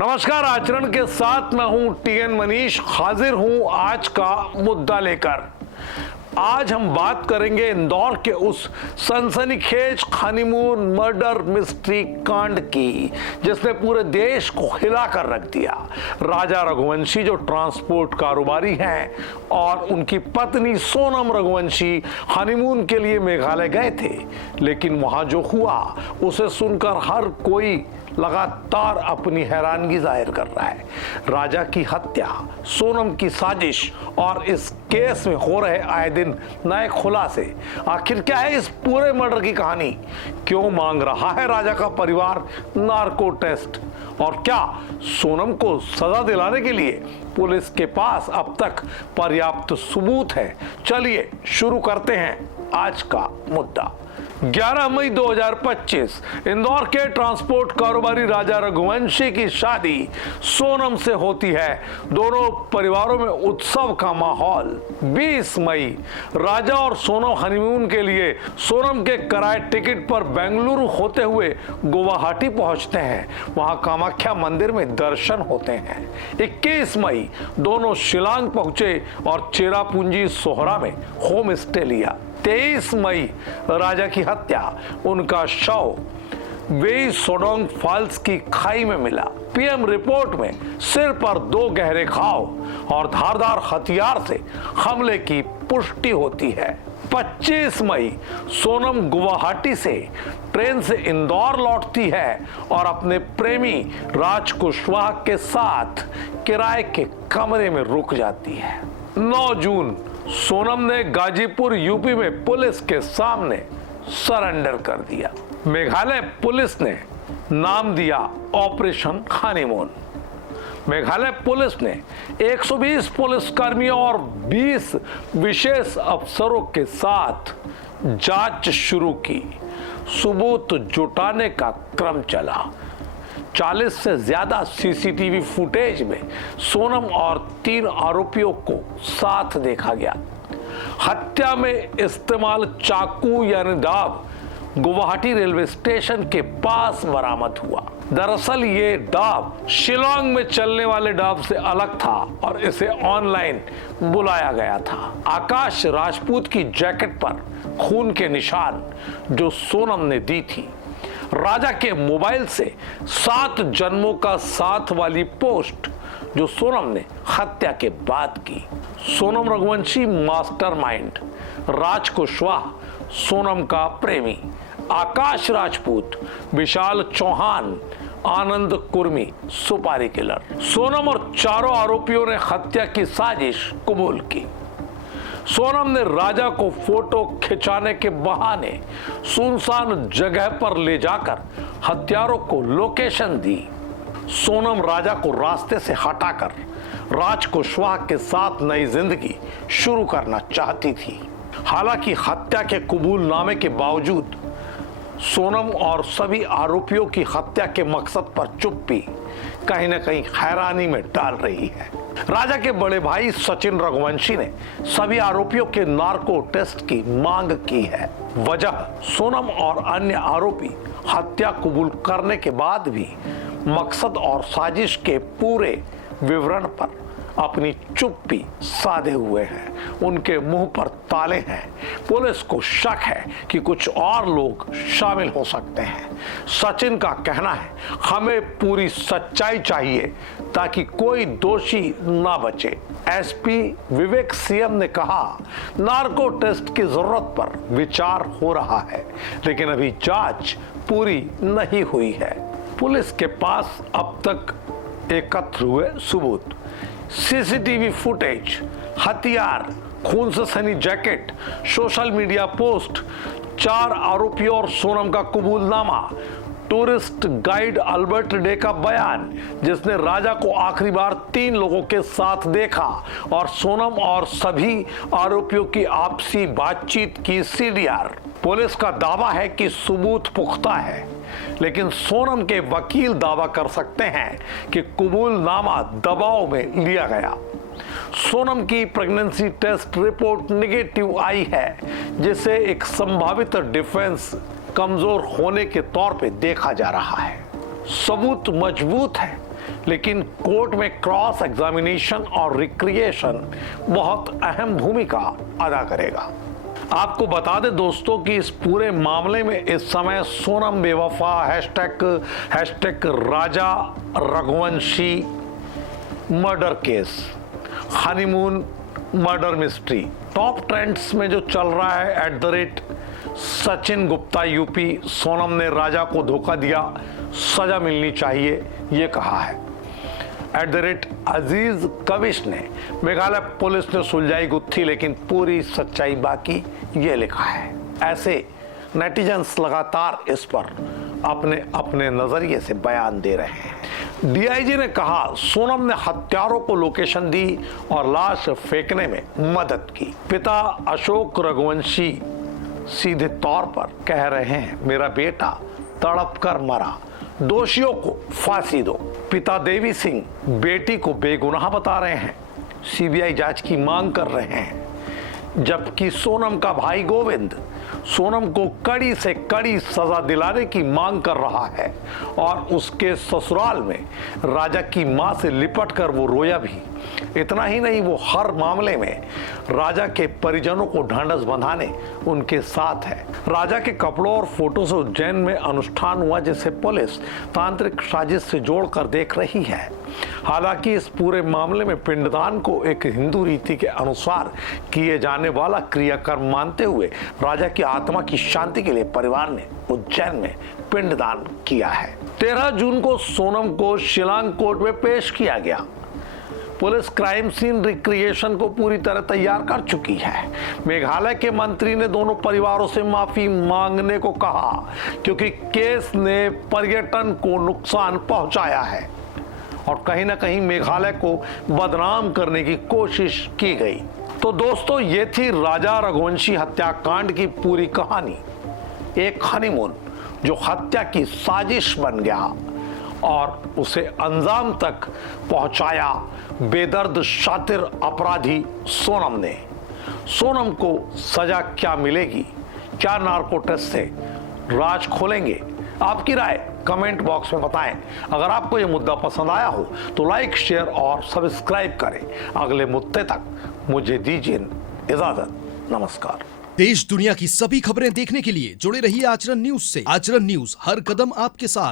नमस्कार, आचरण के साथ मैं हूं टीएन मनीष, हाजिर हूं आज का मुद्दा लेकर। आज हम बात करेंगे इंदौर के उस सनसनीखेज हनीमून मर्डर मिस्ट्री कांड की जिसने पूरे देश को हिला कर रख दिया। राजा रघुवंशी जो ट्रांसपोर्ट कारोबारी हैं और उनकी पत्नी सोनम रघुवंशी हनीमून के लिए मेघालय गए थे, लेकिन वहां जो हुआ उसे सुनकर हर कोई लगातार अपनी हैरानगी जाहिर कर रहा है। राजा की हत्या, सोनम की साजिश और इस केस में हो रहे आए दिन नए खुलासे। आखिर क्या है इस पूरे मर्डर की कहानी? क्यों मांग रहा है राजा का परिवार नार्को टेस्ट? और क्या सोनम को सजा दिलाने के लिए पुलिस के पास अब तक पर्याप्त सबूत है? चलिए शुरू करते हैं आज का मुद्दा। 11 मई 2025 इंदौर के ट्रांसपोर्ट कारोबारी राजा रघुवंशी की शादी सोनम से होती है। दोनों परिवारों में उत्सव का माहौल। 20 मई राजा और सोनम हनीमून के लिए सोनम के कराए टिकट पर बेंगलुरु होते हुए गुवाहाटी पहुंचते हैं। वहां कामाख्या मंदिर में दर्शन होते हैं। 21 मई दोनों शिलांग पहुंचे और चेरापूंजी सोहरा में होम स्टे लिया। 23 मई राजा की हत्या, उनका शव वेई सोडोंग फॉल्स की खाई में मिला। पीएम रिपोर्ट में सिर पर 2 गहरे घाव और धारदार हथियार से हमले की पुष्टि होती है। 25 मई सोनम गुवाहाटी से ट्रेन से इंदौर लौटती है और अपने प्रेमी राज कुशवाहा के साथ किराए के कमरे में रुक जाती है। 9 जून सोनम ने गाजीपुर यूपी में पुलिस के सामने सरेंडर कर दिया। मेघालय पुलिस ने नाम दिया ऑपरेशन हनीमून। मेघालय पुलिस ने 120 पुलिसकर्मियों और 20 विशेष अफसरों के साथ जांच शुरू की। सबूत जुटाने का क्रम चला। 40 से ज्यादा सीसीटीवी फुटेज में सोनम और 3 आरोपियों को साथ देखा गया। हत्या में इस्तेमाल चाकू यानी दाव गुवाहाटी रेलवे स्टेशन के पास बरामद हुआ। दरअसल ये दाव शिलांग में चलने वाले दाव से अलग था और इसे ऑनलाइन बुलाया गया था। आकाश राजपूत की जैकेट पर खून के निशान जो सोनम ने दी थी। राजा के मोबाइल से 7 जन्मों का साथ वाली पोस्ट जो सोनम ने हत्या के बाद की। सोनम रघुवंशी मास्टरमाइंड, राज कुशवाहा सोनम का प्रेमी, आकाश राजपूत, विशाल चौहान, आनंद कुर्मी सुपारी किलर। सोनम और चारों आरोपियों ने हत्या की साजिश कबूल की। सोनम ने राजा को फोटो खिंचाने के बहाने सुनसान जगह पर ले जाकर हत्यारों को लोकेशन दी। सोनम राजा को रास्ते से हटाकर राज कुशवाहा के साथ नई जिंदगी शुरू करना चाहती थी। हालांकि हत्या के कबूलनामे के बावजूद सोनम और सभी आरोपियों की हत्या के मकसद पर चुप्पी कहीं न कहीं हैरानी में डाल रही है। राजा के बड़े भाई सचिन रघुवंशी ने सभी आरोपियों के नार्को टेस्ट की मांग की है। वजह, सोनम और अन्य आरोपी हत्या कबूल करने के बाद भी मकसद और साजिश के पूरे विवरण पर अपनी चुप्पी साधे हुए हैं। उनके मुंह पर ताले हैं। पुलिस को शक है कि कुछ और लोग शामिल हो सकते हैं। सचिन का कहना है, हमें पूरी सच्चाई चाहिए ताकि कोई दोषी ना बचे। एसपी विवेक सीएम ने कहा, नार्को टेस्ट की जरूरत पर विचार हो रहा है, लेकिन अभी जांच पूरी नहीं हुई है। पुलिस के पास अब तक एकत्र हुए सबूत, सीसीटीवी फुटेज, हथियार, खून से Sunny jacket, social media post, 4 आरोपियों और सोनम का कबूलनामा, टूरिस्ट गाइड अल्बर्ट डे का बयान जिसने राजा को आखिरी बार 3 लोगों के साथ देखा, और सोनम और सभी आरोपियों की आपसी बातचीत की सीडीआर। पुलिस का दावा है कि सबूत पुख्ता है, लेकिन सोनम के वकील दावा कर सकते हैं कि कबूलनामा दबाव में लिया गया। सोनम की प्रेगनेंसी टेस्ट रिपोर्ट नेगेटिव आई है, जिसे एक संभावित डिफेंस कमजोर होने के तौर पे देखा जा रहा है। सबूत मजबूत है, लेकिन कोर्ट में क्रॉस एग्जामिनेशन और रिक्रिएशन बहुत अहम भूमिका अदा करेगा। आपको बता दें दोस्तों कि इस पूरे मामले में इस समय सोनम बेवफा hashtag Raja Raghuvanshi murder case, honeymoon murder mystery top trends में जो चल रहा है। @सचिन गुप्ता यूपी, सोनम ने राजा को धोखा दिया, सजा मिलनी चाहिए, ये कहा है। @अजीज कविश ने मेघालय पुलिस ने सुलझाई गुत्थी लेकिन पूरी सच्चाई बाकी, ये लिखा है। ऐसे नेटिजन्स लगातार इस पर अपने अपने नजरिए से बयान दे रहे हैं। डीआईजी ने कहा सोनम ने हत्यारों को लोकेशन दी और लाश फेंकने में मदद की। पिता अशोक रघुवंशी सीधे तौर पर कह रहे हैं मेरा बेटा तड़प कर मरा, दोषियों को फांसी दो। पिता देवी सिंह बेटी को बेगुनाह बता रहे हैं, सीबीआई जांच की मांग कर रहे हैं। जबकि सोनम का भाई गोविंद सोनम को कड़ी से कड़ी सजा दिलाने की मांग कर रहा है और उसके ससुराल में राजा की मां से लिपट कर वो रोया भी। इतना ही नहीं, वो हर मामले में राजा के परिजनों को ढांढस बंधाने उनके साथ है। राजा के कपड़ों और फोटो से उज्जैन में अनुष्ठान हुआ जिसे पुलिस तांत्रिक साजिश से जोड़कर देख रही है। हालांकि इस पूरे मामले में पिंडदान को एक हिंदू रीति के अनुसार किए जाने वाला क्रियाकर्म मानते हुए राजा की आत्मा की शांति के लिए परिवार ने उज्जैन में पिंडदान किया है। 13 जून को सोनम को शिलांग कोर्ट में पेश किया गया। पुलिस क्राइम सीन रिक्रिएशन को पूरी तरह तैयार कर चुकी है। मेघालय के मंत्री ने दोनों परिवारों से माफी मांगने को कहा क्योंकि केस ने पर्यटन को नुकसान पहुंचाया है और कहीं ना कहीं मेघालय को बदनाम करने की कोशिश की गई। तो दोस्तों, ये थी राजा रघुवंशी हत्याकांड की पूरी कहानी। एक हनीमून जो हत्या की साजिश बन गया और उसे अंजाम तक पहुंचाया बेदर्द शातिर अपराधी सोनम ने। सोनम को सजा क्या मिलेगी? क्या नार्को टेस्ट से राज खोलेंगे? आपकी राय कमेंट बॉक्स में बताएं। अगर आपको यह मुद्दा पसंद आया हो तो लाइक, शेयर और सब्सक्राइब करें। अगले मुद्दे तक मुझे दीजिए इजाजत। नमस्कार। देश दुनिया की सभी खबरें देखने के लिए जुड़े रहिए आचरण न्यूज से। आचरण न्यूज, हर कदम आपके साथ।